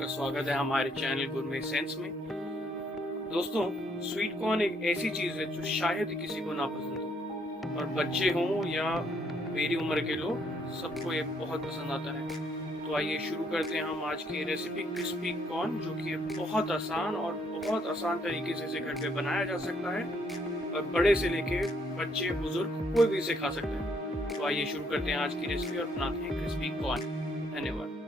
आपका स्वागत है हमारे चैनल गुरमे सेंस में। दोस्तों, स्वीट कॉर्न एक ऐसी चीज़ है जो शायद ही किसी को ना पसंद हो, और बच्चे हों या मेरी उम्र के लोग, सबको ये बहुत पसंद आता है। तो आइए शुरू करते हैं हम आज की रेसिपी क्रिस्पी कॉर्न, जो कि बहुत आसान और बहुत आसान तरीके से इसे घर पे बनाया जा सकता है और बड़े से लेके बच्चे बुजुर्ग कोई भी इसे खा सकता है। तो आइए शुरू करते हैं आज की रेसिपी और बनाते हैं क्रिस्पी कॉर्न। धन्यवाद।